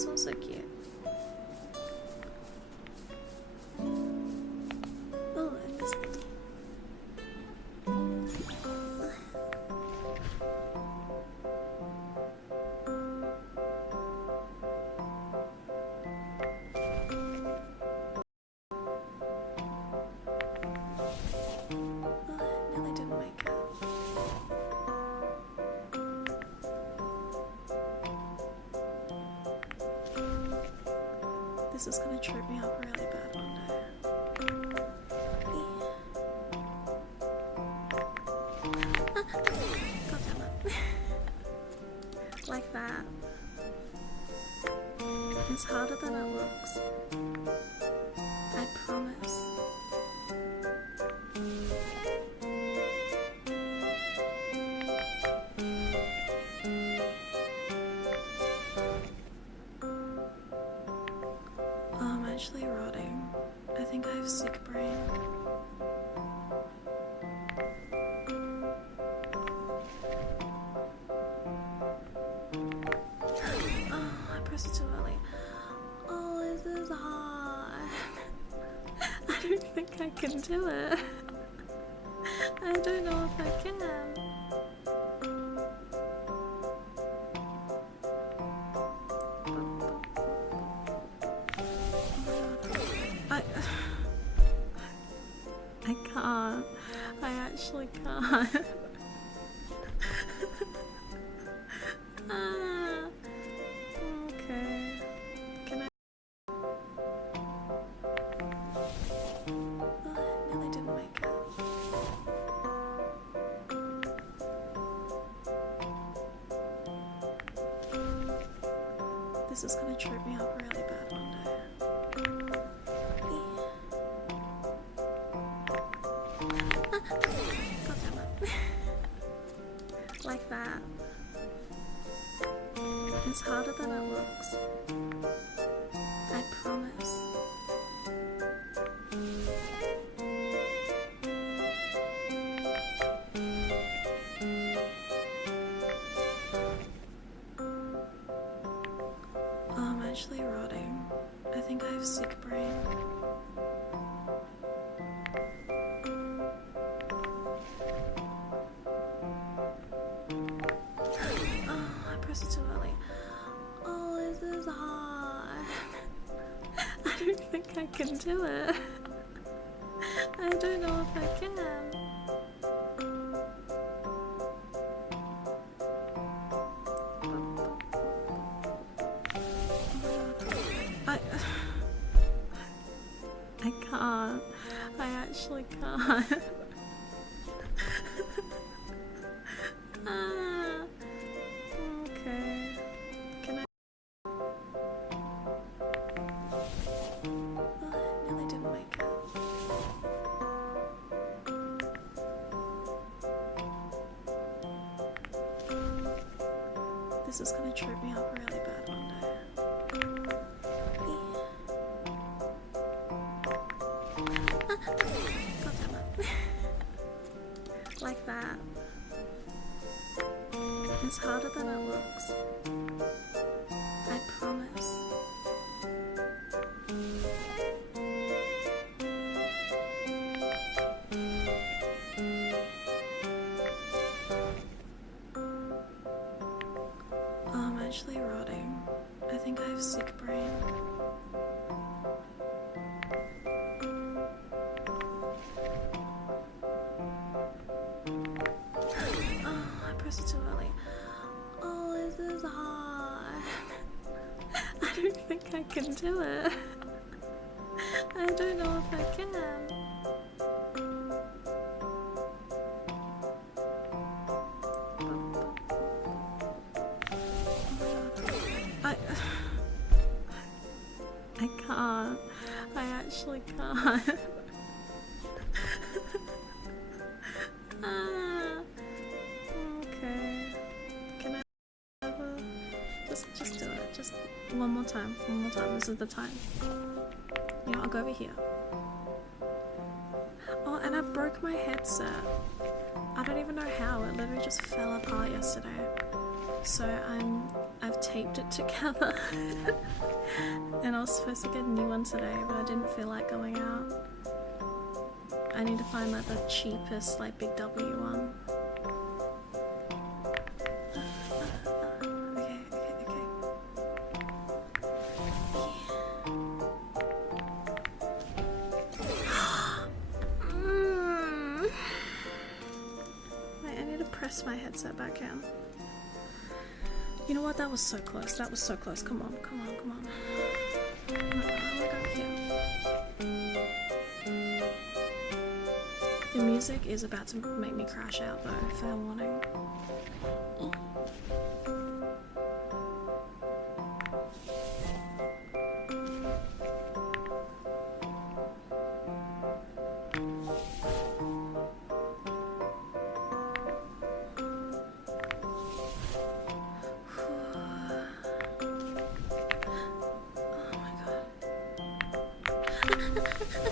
this one's so cute. Oh, I missed the tea. Nearly didn't make it. This is gonna trip me up really bad one day. God damn it. Like that. It's harder than it looks. I promise. Oh, I'm actually rotting. I think I have sick brain. Oh, I pressed it too early. Oh, this is hard. I don't think I can do it. I don't know if I can. I can't. I actually can't. Okay. Can I? Nearly didn't make it. This is gonna trip me up really bad one day. God damn it. Like that. It's harder than it looks. I promise. Oh, I'm actually rotting. I think I have sick brain. Oh, I pressed it too early. Oh, this is hard. I don't think I can do it. I don't know if I can. I can't. I actually can't. Okay. Can I? Nearly didn't make it. This is gonna trip me up really bad one day. God damn it. Like that. It's harder than it looks. I promise. Oh, I'm actually rotting. I think I have sick brain. Oh, I pressed it too early. Oh, this is hard. I don't think I can do it. I don't know if I can. I can't. I actually can't. Okay. Can I have a... Just do it. Just one more time. One more time. This is the time. You know, I'll go over here. Oh, and I broke my headset. I don't even know how. It literally just fell apart yesterday. So I'm I've taped it together. And I was supposed to get a new one today, but I didn't feel like going out. I need to find like the cheapest, like Big W one. Okay. Wait, I need to press my headset back in. You know what? That was so close. That was so close. Come on. No, I'm gonna go here. The music is about to make me crash out though, fair warning. Oh my god.